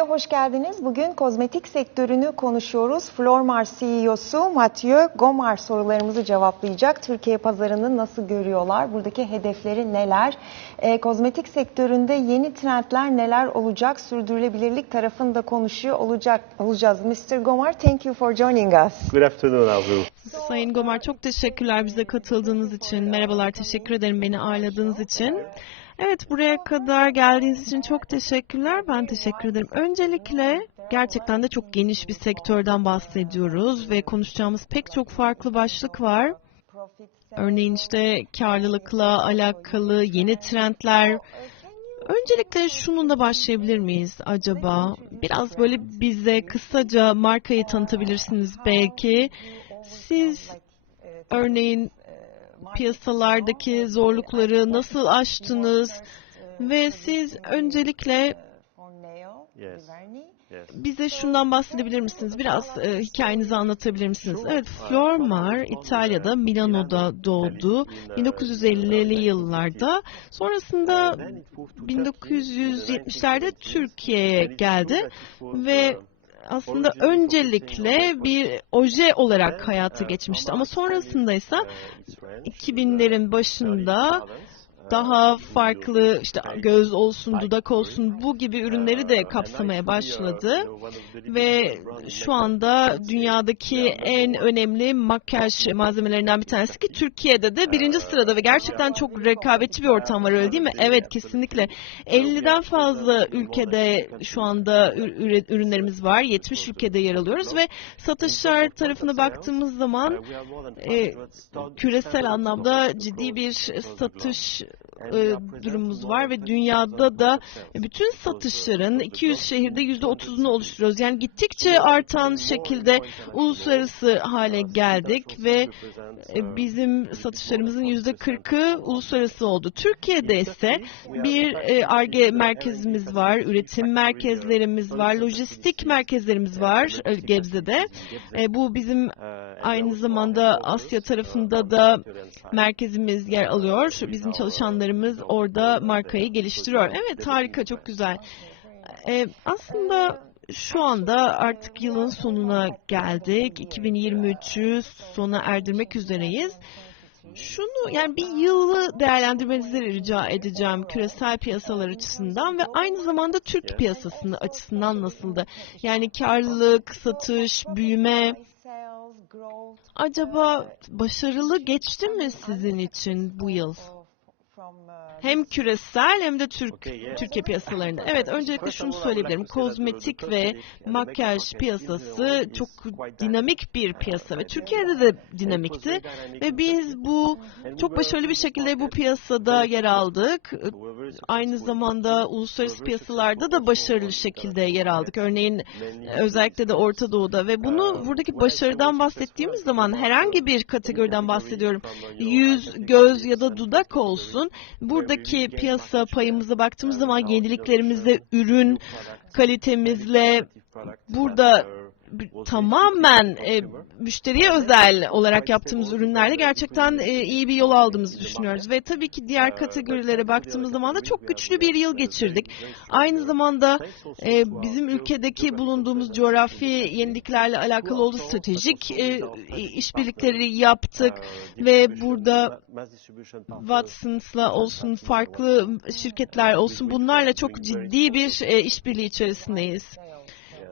Müzeye hoş geldiniz. Bugün kozmetik sektörünü konuşuyoruz. Flormar CEO'su Mathieu Gomar sorularımızı cevaplayacak. Türkiye pazarını nasıl görüyorlar? Buradaki hedefleri neler? Ee, kozmetik sektöründe yeni trendler neler olacak? Sürdürülebilirlik tarafını da konuşuyor olacak olacağız. Mr. Gomar, thank you for joining us. Good afternoon, Arzu. Sayın Gomar çok teşekkürler bize katıldığınız için. Merhabalar, teşekkür ederim beni ağırladığınız için. Evet buraya kadar geldiğiniz için çok teşekkürler. Ben teşekkür ederim. Öncelikle gerçekten de çok geniş bir sektörden bahsediyoruz ve konuşacağımız pek çok farklı başlık var. Örneğin işte karlılıkla alakalı yeni trendler. Öncelikle şununla başlayabilir miyiz acaba? Biraz böyle bize kısaca markayı tanıtabilirsiniz belki. Siz örneğin piyasalardaki zorlukları nasıl aştınız ve siz öncelikle bize şundan bahsedebilir misiniz? Biraz e, hikayenizi anlatabilir misiniz? Evet, Flormar İtalya'da Milano'da doğdu 1950'li yıllarda. Sonrasında 1970'lerde Türkiye'ye geldi ve aslında öncelikle bir oje olarak hayata geçmişti. ama sonrasında ise 2000'lerin başında daha farklı işte göz olsun, dudak olsun bu gibi ürünleri de kapsamaya başladı. Ve şu anda dünyadaki en önemli makyaj malzemelerinden bir tanesi ki Türkiye'de de birinci sırada ve gerçekten çok rekabetçi bir ortam var öyle değil mi? Evet kesinlikle. 50'den fazla ülkede şu anda ür- ürünlerimiz var. 70 ülkede yer alıyoruz ve satışlar tarafına baktığımız zaman e, küresel anlamda ciddi bir satış e, durumumuz var ve dünyada da bütün satışların 200 şehirde %30'unu oluşturuyoruz. Yani gittikçe artan şekilde uluslararası hale geldik ve e, bizim satışlarımızın %40'ı uluslararası oldu. Türkiye'de ise bir e, ARGE merkezimiz var, üretim merkezlerimiz var, lojistik merkezlerimiz var e, Gebze'de. E, Bu bizim aynı zamanda Asya tarafında da merkezimiz yer alıyor. Bizim çalışanlarımız orada markayı geliştiriyor. Evet harika çok güzel. Ee, aslında şu anda artık yılın sonuna geldik. 2023'ü sona erdirmek üzereyiz. Şunu yani bir yılı değerlendirmenizi rica edeceğim küresel piyasalar açısından ve aynı zamanda Türk piyasasının açısından nasıldı? Yani karlılık, satış, büyüme acaba başarılı geçti mi sizin için bu yıl? Hem küresel hem de Türk Türkiye piyasalarında. Evet, öncelikle şunu söyleyebilirim. Kozmetik ve makyaj piyasası çok dinamik bir piyasa ve Türkiye'de de dinamikti ve biz bu çok başarılı bir şekilde bu piyasada yer aldık. Aynı zamanda uluslararası piyasalarda da başarılı şekilde yer aldık. Örneğin özellikle de Orta Doğu'da ve bunu buradaki başarıdan bahsettiğimiz zaman herhangi bir kategoriden bahsediyorum. Yüz, göz ya da dudak olsun. Buradaki piyasa payımıza baktığımız zaman yeniliklerimizle, ürün kalitemizle burada tamamen e, müşteriye özel olarak yaptığımız ürünlerle gerçekten e, iyi bir yol aldığımızı düşünüyoruz. Ve tabii ki diğer kategorilere baktığımız zaman da çok güçlü bir yıl geçirdik. Aynı zamanda e, bizim ülkedeki bulunduğumuz coğrafi yeniliklerle alakalı olduğu stratejik e, işbirlikleri yaptık ve burada Watson's'la olsun, farklı şirketler olsun bunlarla çok ciddi bir e, işbirliği içerisindeyiz.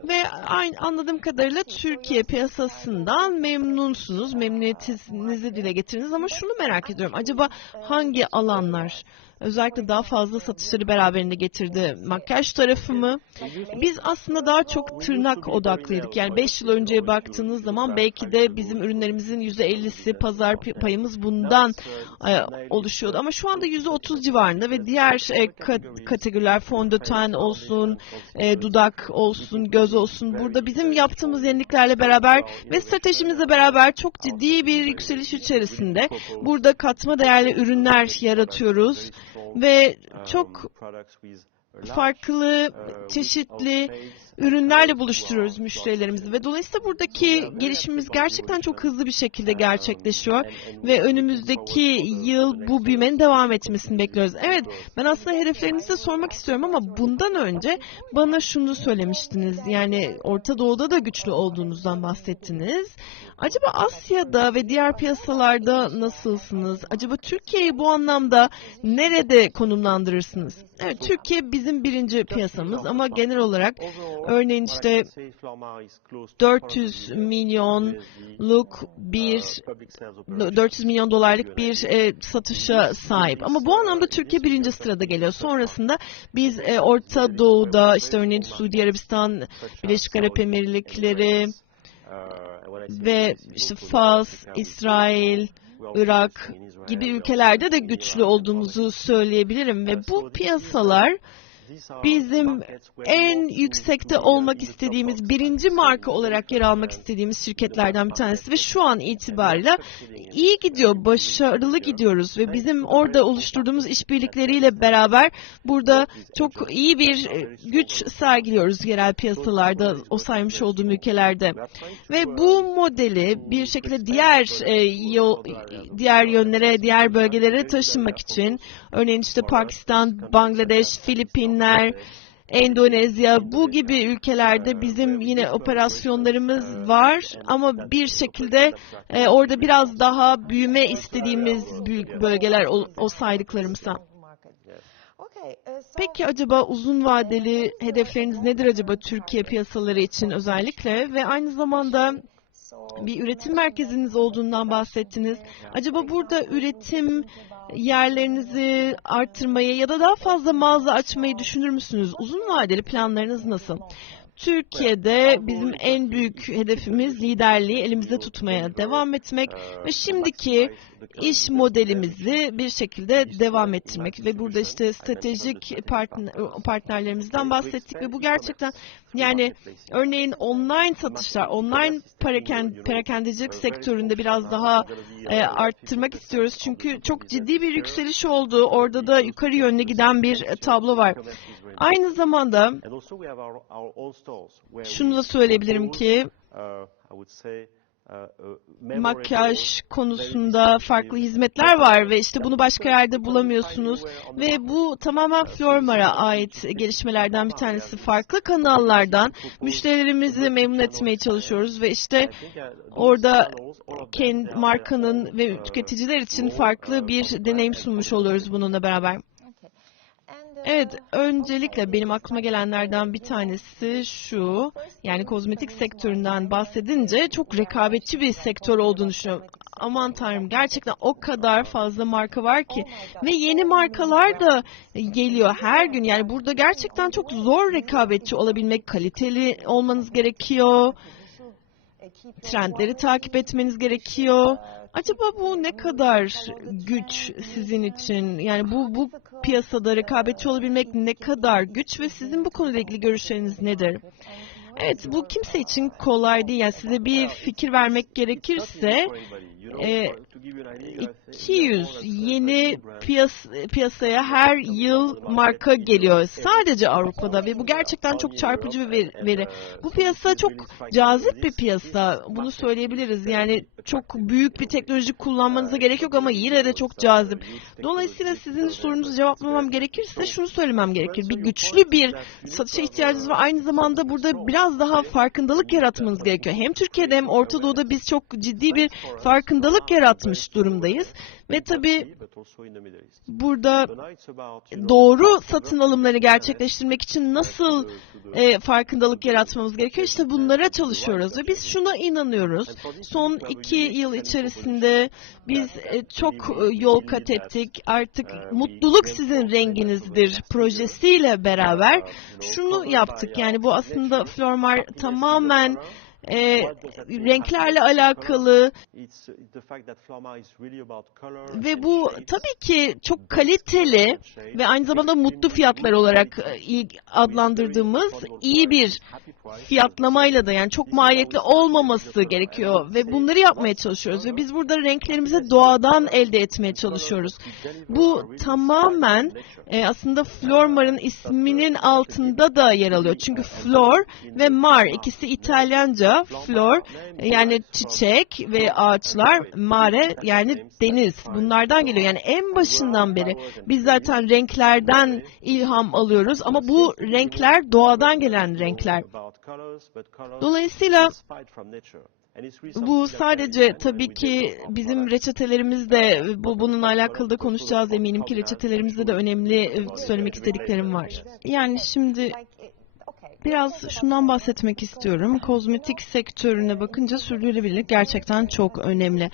Ve aynı anladığım kadarıyla Türkiye piyasasından memnunsunuz, memnuniyetinizi dile getirdiniz ama şunu merak ediyorum. Acaba hangi alanlar özellikle daha fazla satışları beraberinde getirdi? Makyaj tarafı mı? Biz aslında daha çok tırnak odaklıydık. Yani 5 yıl önceye baktığınız zaman belki de bizim ürünlerimizin %50'si pazar payımız bundan e, oluşuyordu. Ama şu anda %30 civarında ve diğer e, ka- kategoriler fondöten olsun, e, dudak olsun, göz olsun. Burada bizim yaptığımız yeniliklerle beraber ve stratejimizle beraber çok ciddi bir yükseliş içerisinde. Burada katma değerli ürünler yaratıyoruz ve çok farklı, çeşitli ürünlerle buluşturuyoruz müşterilerimizi ve dolayısıyla buradaki gelişimimiz gerçekten çok hızlı bir şekilde gerçekleşiyor ve önümüzdeki yıl bu büyümenin devam etmesini bekliyoruz. Evet, ben aslında hedeflerinizi de sormak istiyorum ama bundan önce bana şunu söylemiştiniz. Yani Orta Doğu'da da güçlü olduğunuzdan bahsettiniz. Acaba Asya'da ve diğer piyasalarda nasılsınız? Acaba Türkiye'yi bu anlamda nerede konumlandırırsınız? Evet, Türkiye bizim birinci piyasamız ama genel olarak örneğin işte 400 milyonluk bir 400 milyon dolarlık bir e, satışa sahip. Ama bu anlamda Türkiye birinci sırada geliyor. Sonrasında biz e, Orta Doğu'da işte örneğin Suudi Arabistan, Birleşik Arap Emirlikleri ve işte Fas, İsrail, Irak gibi ülkelerde de güçlü olduğumuzu söyleyebilirim. Ve bu piyasalar bizim en yüksekte olmak istediğimiz birinci marka olarak yer almak istediğimiz şirketlerden bir tanesi ve şu an itibariyle iyi gidiyor, başarılı gidiyoruz ve bizim orada oluşturduğumuz işbirlikleriyle beraber burada çok iyi bir güç sergiliyoruz yerel piyasalarda, o saymış olduğum ülkelerde. Ve bu modeli bir şekilde diğer e, yol, diğer yönlere, diğer bölgelere taşımak için örneğin işte Pakistan, Bangladeş, Filipinler, Endonezya bu gibi ülkelerde bizim yine operasyonlarımız var ama bir şekilde e, orada biraz daha büyüme istediğimiz büyük bölgeler o, o saydıklarımsa. Peki acaba uzun vadeli hedefleriniz nedir acaba Türkiye piyasaları için özellikle? Ve aynı zamanda bir üretim merkeziniz olduğundan bahsettiniz. Acaba burada üretim yerlerinizi arttırmayı ya da daha fazla mağaza açmayı düşünür müsünüz? Uzun vadeli planlarınız nasıl? Türkiye'de bizim en büyük hedefimiz liderliği elimizde tutmaya devam etmek ve şimdiki iş modelimizi bir şekilde devam ettirmek ve burada işte stratejik partner, partnerlerimizden bahsettik ve bu gerçekten yani örneğin online satışlar, online parakend, perakendecilik sektöründe biraz daha e, arttırmak istiyoruz çünkü çok ciddi bir yükseliş oldu. Orada da yukarı yönde giden bir tablo var. Aynı zamanda şunu da söyleyebilirim ki makyaj konusunda farklı hizmetler var ve işte bunu başka yerde bulamıyorsunuz ve bu tamamen Flormar'a ait gelişmelerden bir tanesi. Farklı kanallardan müşterilerimizi memnun etmeye çalışıyoruz ve işte orada kendi markanın ve tüketiciler için farklı bir deneyim sunmuş oluyoruz bununla beraber. Evet, öncelikle benim aklıma gelenlerden bir tanesi şu, yani kozmetik sektöründen bahsedince çok rekabetçi bir sektör olduğunu düşünüyorum. Aman tanrım gerçekten o kadar fazla marka var ki ve yeni markalar da geliyor her gün. Yani burada gerçekten çok zor rekabetçi olabilmek, kaliteli olmanız gerekiyor. Trendleri takip etmeniz gerekiyor. Acaba bu ne kadar güç sizin için? Yani bu bu piyasada rekabetçi olabilmek ne kadar güç ve sizin bu konuyla ilgili görüşleriniz nedir? Evet, bu kimse için kolay değil. Yani size bir fikir vermek gerekirse e, 200 yeni piyas piyasaya her yıl marka geliyor. Sadece Avrupa'da ve bu gerçekten çok çarpıcı bir veri. Bu piyasa çok cazip bir piyasa. Bunu söyleyebiliriz. Yani çok büyük bir teknoloji kullanmanıza gerek yok ama yine de çok cazip. Dolayısıyla sizin sorunuzu cevaplamam gerekirse şunu söylemem gerekir. Bir güçlü bir satışa ihtiyacınız var. Aynı zamanda burada biraz daha farkındalık yaratmanız gerekiyor. Hem Türkiye'de hem Orta Doğu'da biz çok ciddi bir farkındalık yaratmış durumdayız. Ve tabii burada doğru satın alımları gerçekleştirmek için nasıl e, farkındalık yaratmamız gerekiyor? İşte bunlara çalışıyoruz ve biz şuna inanıyoruz. Son iki yıl içerisinde biz e, çok yol kat ettik. Artık mutluluk sizin renginizdir projesiyle beraber şunu yaptık. Yani bu aslında Flormar tamamen e, renklerle alakalı uh, ve bu tabii ki çok kaliteli ve aynı zamanda mutlu fiyatlar olarak e, adlandırdığımız iyi bir fiyatlamayla da yani çok maliyetli olmaması gerekiyor ve bunları yapmaya çalışıyoruz ve biz burada renklerimizi doğadan elde etmeye çalışıyoruz. Bu tamamen e, aslında Flormar'ın isminin altında da yer alıyor. Çünkü Flor ve Mar ikisi İtalyanca. Flor e, yani çiçek ve ağaçlar, mare yani deniz. Bunlardan geliyor. Yani en başından beri biz zaten renklerden ilham alıyoruz ama bu renkler doğadan gelen renkler. Dolayısıyla bu sadece tabii ki bizim reçetelerimizde bu bununla alakalı da konuşacağız eminim ki reçetelerimizde de önemli e, söylemek istediklerim var. Yani şimdi biraz şundan bahsetmek istiyorum. Kozmetik sektörüne bakınca sürdürülebilirlik gerçekten çok önemli.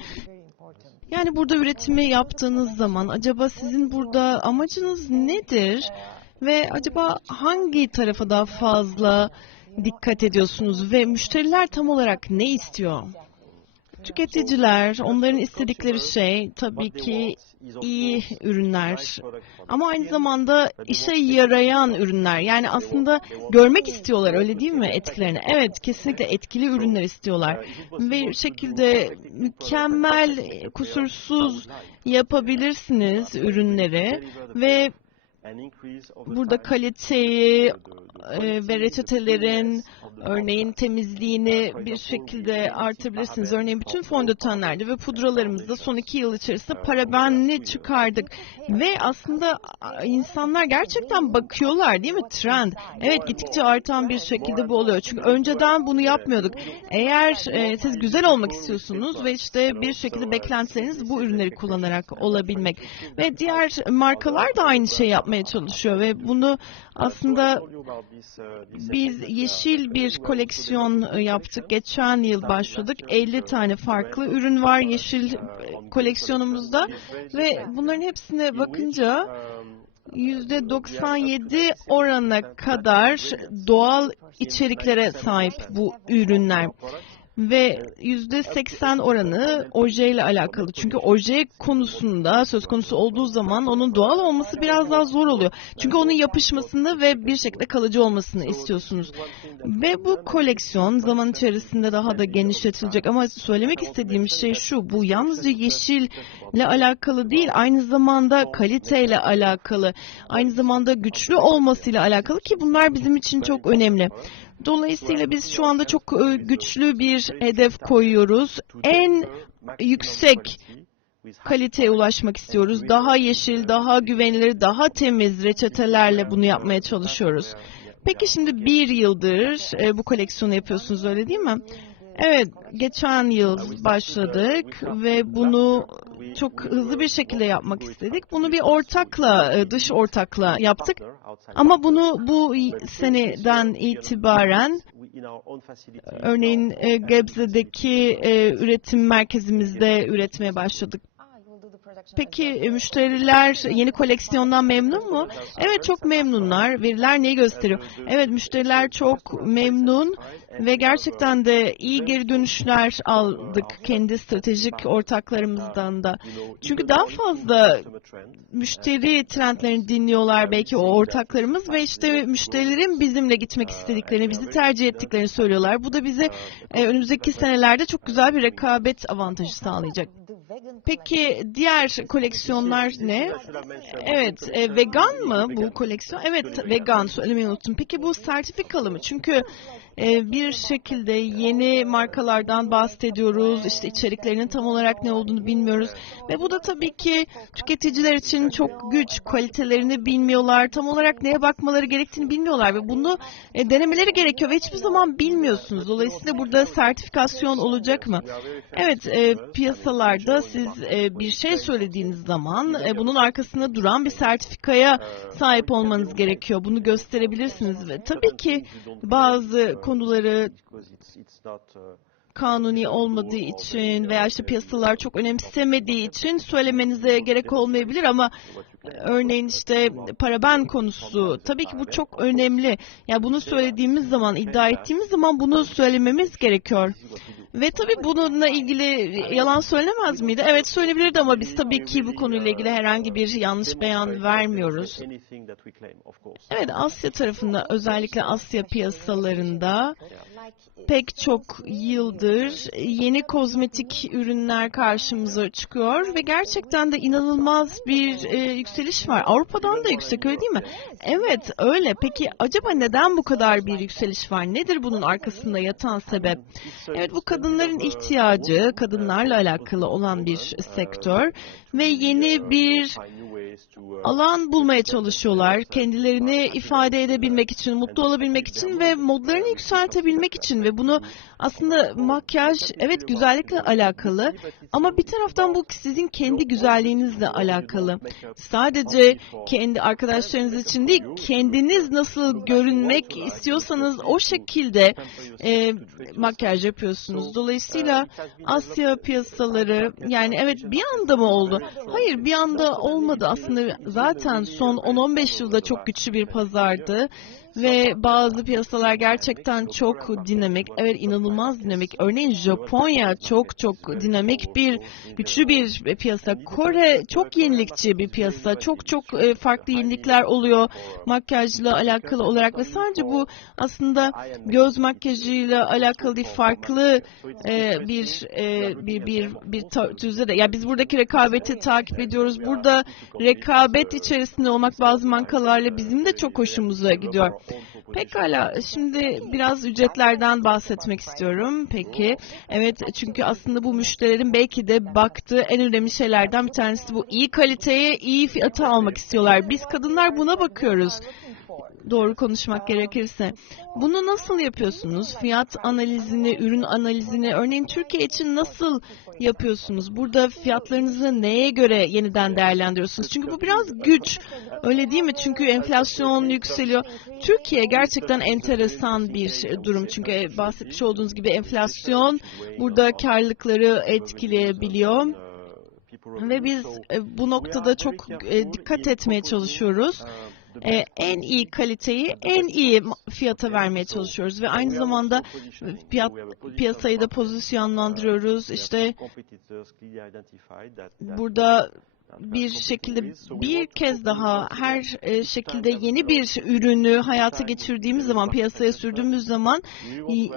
Yani burada üretimi yaptığınız zaman acaba sizin burada amacınız nedir? Ve acaba hangi tarafa daha fazla dikkat ediyorsunuz ve müşteriler tam olarak ne istiyor? Tüketiciler, onların istedikleri şey tabii ki iyi ürünler. ama aynı zamanda işe yarayan ürünler. Yani aslında görmek istiyorlar öyle değil mi? etkilerini? Evet kesinlikle etkili ürünler istiyorlar. Ve bir şekilde mükemmel, kusursuz yapabilirsiniz ürünleri ve burada kaliteyi e, ve reçetelerin örneğin temizliğini bir şekilde artırabilirsiniz. Örneğin bütün fondötenlerde ve pudralarımızda son iki yıl içerisinde parabenli çıkardık. Ve aslında insanlar gerçekten bakıyorlar değil mi? Trend. Evet gittikçe artan bir şekilde bu oluyor. Çünkü önceden bunu yapmıyorduk. Eğer e, siz güzel olmak istiyorsunuz ve işte bir şekilde beklentileriniz bu ürünleri kullanarak olabilmek. Ve diğer markalar da aynı şeyi yapmaya çalışıyor ve bunu aslında biz yeşil bir koleksiyon yaptık. Geçen yıl başladık. 50 tane farklı ürün var yeşil koleksiyonumuzda ve bunların hepsine bakınca %97 oranına kadar doğal içeriklere sahip bu ürünler ve yüzde seksen oranı oje ile alakalı. Çünkü oje konusunda söz konusu olduğu zaman onun doğal olması biraz daha zor oluyor. Çünkü onun yapışmasını ve bir şekilde kalıcı olmasını istiyorsunuz. Ve bu koleksiyon zaman içerisinde daha da genişletilecek ama söylemek istediğim şey şu. Bu yalnızca yeşil ile alakalı değil, aynı zamanda kaliteyle alakalı, aynı zamanda güçlü olmasıyla alakalı ki bunlar bizim için çok önemli. Dolayısıyla biz şu anda çok güçlü bir hedef koyuyoruz. En yüksek kaliteye ulaşmak istiyoruz. Daha yeşil, daha güvenilir, daha temiz reçetelerle bunu yapmaya çalışıyoruz. Peki şimdi bir yıldır bu koleksiyonu yapıyorsunuz öyle değil mi? Evet, geçen yıl başladık ve bunu çok hızlı bir şekilde yapmak istedik. Bunu bir ortakla, dış ortakla yaptık. Ama bunu bu seneden itibaren örneğin Gebze'deki üretim merkezimizde üretmeye başladık. Peki müşteriler yeni koleksiyondan memnun mu? Evet çok memnunlar. Veriler neyi gösteriyor? Evet müşteriler çok memnun ve gerçekten de iyi geri dönüşler aldık kendi stratejik ortaklarımızdan da. Çünkü daha fazla müşteri trendlerini dinliyorlar belki o ortaklarımız ve işte müşterilerin bizimle gitmek istediklerini, bizi tercih ettiklerini söylüyorlar. Bu da bize e, önümüzdeki senelerde çok güzel bir rekabet avantajı sağlayacak. Peki diğer koleksiyonlar ne? Evet, e, vegan mı bu koleksiyon? Evet, vegan söylemeyi unuttum. Peki bu sertifikalı mı? Çünkü e, bir şekilde yeni markalardan bahsediyoruz. İşte içeriklerinin tam olarak ne olduğunu bilmiyoruz. Ve bu da tabii ki tüketiciler için çok güç. Kalitelerini bilmiyorlar. Tam olarak neye bakmaları gerektiğini bilmiyorlar. Ve bunu e, denemeleri gerekiyor ve hiçbir zaman bilmiyorsunuz. Dolayısıyla burada sertifikasyon olacak mı? Evet, e, piyasalarda siz e, bir şey söylediğiniz zaman e, bunun arkasında duran bir sertifikaya sahip olmanız gerekiyor. Bunu gösterebilirsiniz ve tabii ki bazı konuları kanuni olmadığı için veya işte piyasalar çok önemsemediği için söylemenize gerek olmayabilir ama örneğin işte paraben konusu tabii ki bu çok önemli. Ya bunu söylediğimiz zaman, iddia ettiğimiz zaman bunu söylememiz gerekiyor. Ve tabii bununla ilgili yalan söylemez miydi? Evet söyleyebilirdi ama biz tabii ki bu konuyla ilgili herhangi bir yanlış beyan vermiyoruz. Evet Asya tarafında özellikle Asya piyasalarında pek çok yıldır yeni kozmetik ürünler karşımıza çıkıyor ve gerçekten de inanılmaz bir e, yükseliş var. Avrupa'dan da yüksek öyle değil mi? Evet öyle. Peki acaba neden bu kadar bir yükseliş var? Nedir bunun arkasında yatan sebep? Evet bu kadınların ihtiyacı, kadınlarla alakalı olan bir sektör ve yeni bir alan bulmaya çalışıyorlar. Kendilerini ifade edebilmek için, mutlu olabilmek için ve modlarını yükseltebilmek için ve bunu aslında makyaj evet güzellikle alakalı ama bir taraftan bu sizin kendi güzelliğinizle alakalı. Sadece kendi arkadaşlarınız için değil, kendiniz nasıl görünmek istiyorsanız o şekilde e, makyaj yapıyorsunuz. Dolayısıyla Asya piyasaları yani evet bir anda mı oldu? Hayır bir anda olmadı. Aslında zaten son 10-15 yılda çok güçlü bir pazardı ve bazı piyasalar gerçekten çok dinamik. Evet inanılmaz dinamik. Örneğin Japonya çok çok dinamik bir güçlü bir piyasa. Kore çok yenilikçi bir piyasa. Çok çok e, farklı yenilikler oluyor makyajla alakalı olarak ve sadece bu aslında göz makyajıyla alakalı değil farklı e, bir e, bir bir bir ta- düzeyde. Ya biz buradaki rekabeti takip ediyoruz. Burada rekabet içerisinde olmak bazı markalarla bizim de çok hoşumuza gidiyor. Pekala, şimdi biraz ücretlerden bahsetmek istiyorum. Peki, evet çünkü aslında bu müşterilerin belki de baktığı en önemli şeylerden bir tanesi bu. iyi kaliteye, iyi fiyata almak istiyorlar. Biz kadınlar buna bakıyoruz. Doğru konuşmak gerekirse. Bunu nasıl yapıyorsunuz? Fiyat analizini, ürün analizini, örneğin Türkiye için nasıl yapıyorsunuz? Burada fiyatlarınızı neye göre yeniden değerlendiriyorsunuz? Çünkü bu biraz güç. Öyle değil mi? Çünkü enflasyon yükseliyor. Türkiye gerçekten enteresan bir durum. Çünkü bahsetmiş olduğunuz gibi enflasyon burada karlılıkları etkileyebiliyor. Ve biz e, bu noktada çok e, dikkat etmeye çalışıyoruz. E, en iyi kaliteyi en iyi fiyata vermeye çalışıyoruz ve aynı zamanda fiyat, piyasayı da pozisyonlandırıyoruz. İşte burada bir şekilde bir kez daha her e, şekilde yeni bir ürünü hayata geçirdiğimiz zaman piyasaya sürdüğümüz zaman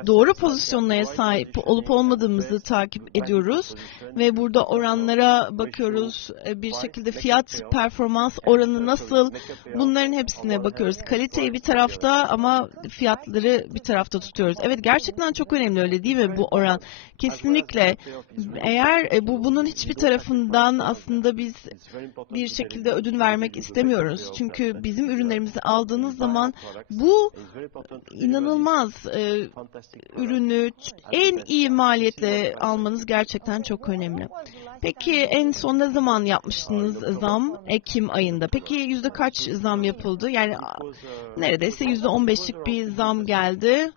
doğru pozisyonlara sahip olup olmadığımızı takip ediyoruz ve burada oranlara bakıyoruz. E, bir şekilde fiyat performans oranı nasıl? Bunların hepsine bakıyoruz. Kaliteyi bir tarafta ama fiyatları bir tarafta tutuyoruz. Evet gerçekten çok önemli öyle değil mi bu oran? Kesinlikle. Eğer e, bu bunun hiçbir tarafından aslında biz bir şekilde ödün vermek istemiyoruz. Çünkü bizim ürünlerimizi aldığınız zaman bu inanılmaz e, ürünü en iyi maliyetle almanız gerçekten çok önemli. Peki en son ne zaman yapmıştınız zam? Ekim ayında. Peki yüzde kaç zam yapıldı? Yani neredeyse yüzde on beşlik bir zam geldi.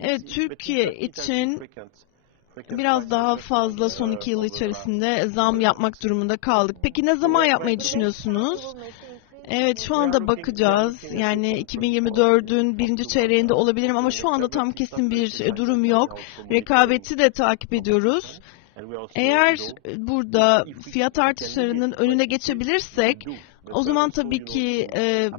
Evet, Türkiye için biraz daha fazla son iki yıl içerisinde zam yapmak durumunda kaldık. Peki ne zaman yapmayı düşünüyorsunuz? Evet şu anda bakacağız. Yani 2024'ün birinci çeyreğinde olabilirim ama şu anda tam kesin bir e, durum yok. Rekabeti de takip ediyoruz. Eğer burada fiyat artışlarının önüne geçebilirsek o zaman tabii ki e,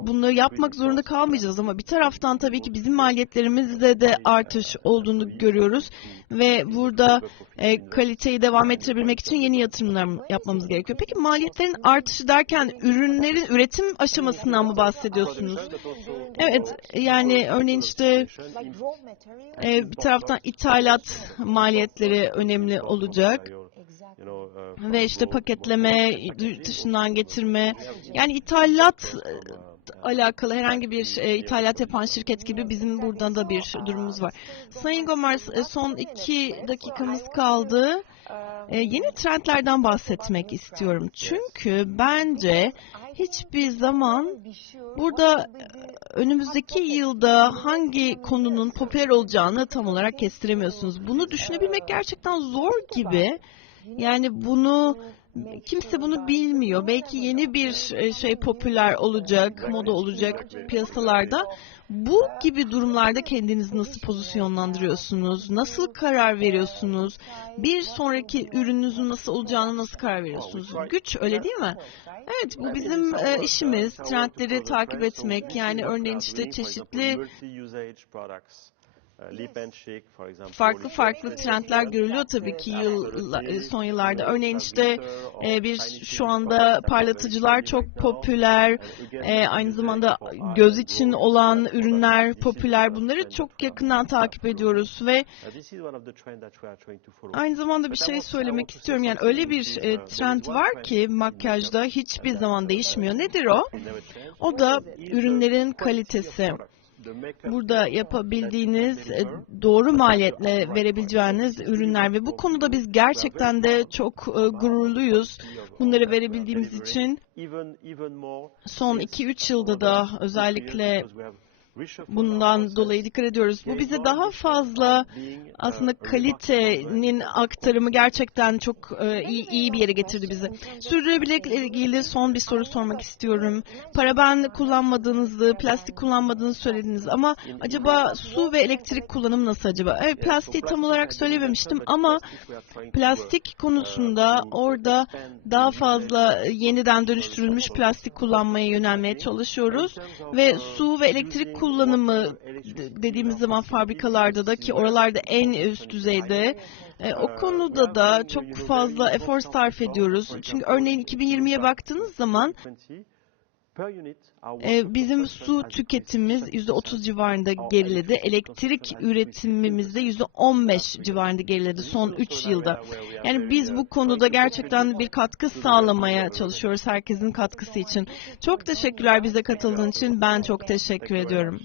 bunları yapmak zorunda kalmayacağız ama bir taraftan tabii ki bizim maliyetlerimizde de artış olduğunu görüyoruz ve burada e, kaliteyi devam ettirebilmek için yeni yatırımlar yapmamız gerekiyor. Peki maliyetlerin artışı derken ürünlerin üretim aşamasından mı bahsediyorsunuz? Evet yani örneğin işte e, bir taraftan ithalat maliyetleri önemli olacak. Ve işte paketleme, dışından getirme, yani ithalat e, alakalı herhangi bir e, ithalat yapan şirket gibi bizim buradan da bir durumumuz var. Sayın Gomez, e, son iki dakikamız kaldı. e, yeni trendlerden bahsetmek istiyorum. Çünkü bence hiçbir zaman burada önümüzdeki yılda hangi konunun popüler olacağını tam olarak kestiremiyorsunuz. Bunu düşünebilmek gerçekten zor gibi. Yani bunu kimse bunu bilmiyor. Belki yeni bir e, şey popüler olacak, moda olacak piyasalarda. Bu gibi durumlarda kendinizi nasıl pozisyonlandırıyorsunuz? Nasıl karar veriyorsunuz? Bir sonraki ürününüzün nasıl olacağını nasıl karar veriyorsunuz? Güç öyle değil mi? Evet bu bizim e, işimiz. Trendleri takip etmek. Yani örneğin işte çeşitli farklı farklı trendler görülüyor tabii ki yıl son yıllarda. Örneğin işte e, bir şu anda parlatıcılar çok popüler. E, aynı zamanda göz için olan ürünler popüler. Bunları çok yakından takip ediyoruz ve aynı zamanda bir şey söylemek istiyorum. Yani öyle bir e, trend var ki makyajda hiçbir zaman değişmiyor. Nedir o? O da ürünlerin kalitesi burada yapabildiğiniz e, doğru maliyetle verebileceğiniz ürünler ve bu konuda biz gerçekten de çok e, gururluyuz bunları verebildiğimiz için. Son 2-3 yılda da özellikle bundan dolayı dikkat ediyoruz. Bu bize daha fazla aslında kalitenin aktarımı gerçekten çok e, iyi, iyi bir yere getirdi bizi. Sürdürülebilirlikle ilgili son bir soru sormak istiyorum. Paraben kullanmadığınızı, plastik kullanmadığınızı söylediniz ama acaba su ve elektrik kullanımı nasıl acaba? Evet, plastiği tam olarak söylememiştim ama plastik konusunda orada daha fazla yeniden dönüştürülmüş plastik kullanmaya yönelmeye çalışıyoruz ve su ve elektrik kullanımı dediğimiz zaman fabrikalarda da ki oralarda en üst düzeyde e, o konuda da çok fazla efor sarf ediyoruz. Çünkü örneğin 2020'ye baktığınız zaman bizim su tüketimimiz %30 civarında geriledi. Elektrik üretimimiz de %15 civarında geriledi son 3 yılda. Yani biz bu konuda gerçekten bir katkı sağlamaya çalışıyoruz herkesin katkısı için. Çok teşekkürler bize katıldığın için. Ben çok teşekkür ediyorum.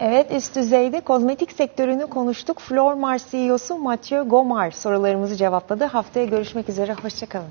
Evet, üst düzeyde kozmetik sektörünü konuştuk. Flormar CEO'su Mathieu Gomar sorularımızı cevapladı. Haftaya görüşmek üzere, hoşçakalın.